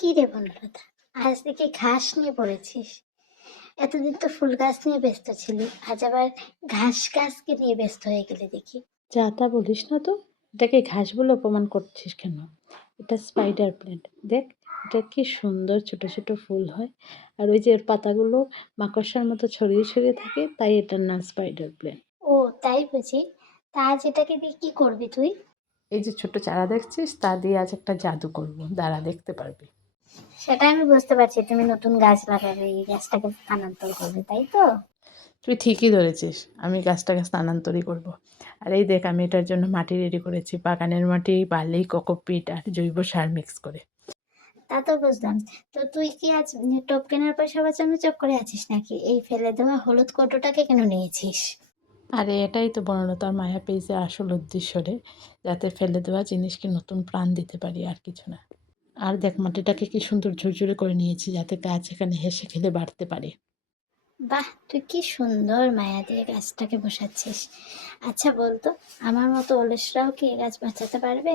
কি রে বনলতা, আজ দেখি ঘাস নিয়ে পড়েছিস। এতদিন তো ফুল গাছ নিয়ে ব্যস্ত ছিলি, আজ আবার ঘাস গাছকে নিয়ে ব্যস্ত হয়ে গেলে দেখি। যা তা বলিস না তো। এটাকে ঘাস বলে অপমান করছিস কেন? এটা স্পাইডার প্ল্যান্ট। দেখ, এটা কি সুন্দর ছোট ছোট ফুল হয়। আর ওই যে এর পাতাগুলো মাকড়সার মতো ছড়িয়ে ছড়িয়ে থাকে, তাই এটার নাম স্পাইডার প্ল্যান্ট। ও তাই বুঝি। তা আজ এটাকে দিয়ে কি করবি তুই? এই যে ছোট চারা দেখছিস, তা দিয়ে আজ একটা জাদু করব, দাঁড়া দেখতে পারবি। সেটা আমি বুঝতে পারছি, তুমি নতুন গাছ লাগাবে, এই গাছটাকে স্থানান্তর করবে, তাই তো? তুই ঠিকই ধরেছিস, আমি গাছটাকে স্থানান্তরই করব। আর এই দেখ, আমি এটার জন্য মাটি রেডি করেছি, বাগানের মাটি, বালি, কোকোপিট আর জৈব সার মিক্স করে। তা তো বুঝলাম। তো তুই কি আজ টপ কেনার পয়সা বাঁচানো চোখ করে আছিস নাকি? এই ফেলে দেওয়া হলুদ কৌটোটাকে কেন নিয়েছিস? আরে এটাই তো বনলতার মায়া পেজের আসল উদ্দেশ্য রে, যাতে ফেলে দেওয়া জিনিসকে নতুন প্রাণ দিতে পারি, আর কিছু না। আর দেখ, মাটিটাকে কি সুন্দর ঝুরঝুরে করে নিয়েছি, যাতে গাছ এখানে হেসে খেলে বাড়তে পারে। বাহ, তুই কি সুন্দর মায়া দিয়ে গাছটাকে বসাচ্ছিস। আচ্ছা বলতো, আমার মতো অলসরাও কি এ গাছ বাঁচাতে পারবে?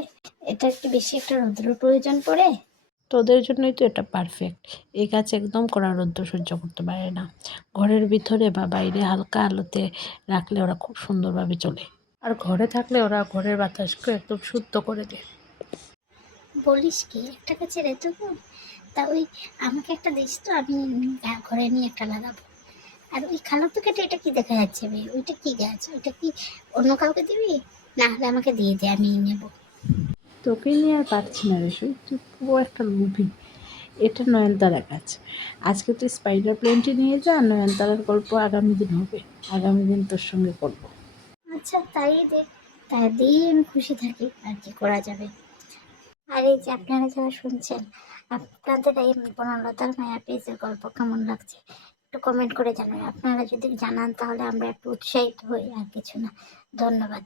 এটা কি বেশি একটা রৌদ্র প্রয়োজন পড়ে? তোদের জন্যই তো এটা পারফেক্ট। এই গাছ একদম কড়া রোদ্র সহ্য করতে পারে না। ঘরের ভিতরে বা বাইরে হালকা আলোতে রাখলে ওরা খুব সুন্দরভাবে চলে। আর ঘরে থাকলে ওরা ঘরের বাতাসকে একদম শুদ্ধ করে দেয়। বলিস কি, একটা গাছের এত গুণ? তা ওই আমাকে একটা দিস তো, আমি ঘরে নিয়ে একটা লাগাবো। আর ওই খালাতো কেটে এটা কি দেখা যাচ্ছে বে? ওইটা কি গাছ? ওইটা কি অন্য কাউকে দিবি? না হলে আমাকে দিয়ে দে, আমি নেবো। তোকে নিয়ে আর পারছি না রে, তুই পুরো একটা লোভী। এটা নয়নতারা গাছ। আজকে তুই স্পাইডার প্লেনটি নিয়ে যা, নয়নতারার গল্প আগামী দিন হবে। আগামী দিন তোর সঙ্গে করবো। আচ্ছা তাই দে, তাই দিয়েই আমি খুশি থাকি, আর কি করা যাবে। আর এই যে আপনারা যারা শুনছেন, আপনাদের এই বনলতার মায়া পেজের গল্প কেমন লাগছে একটু কমেন্ট করে জানাবেন। আপনারা যদি জানান তাহলে আমরা একটু উৎসাহিত হই, আর কিছু না। ধন্যবাদ।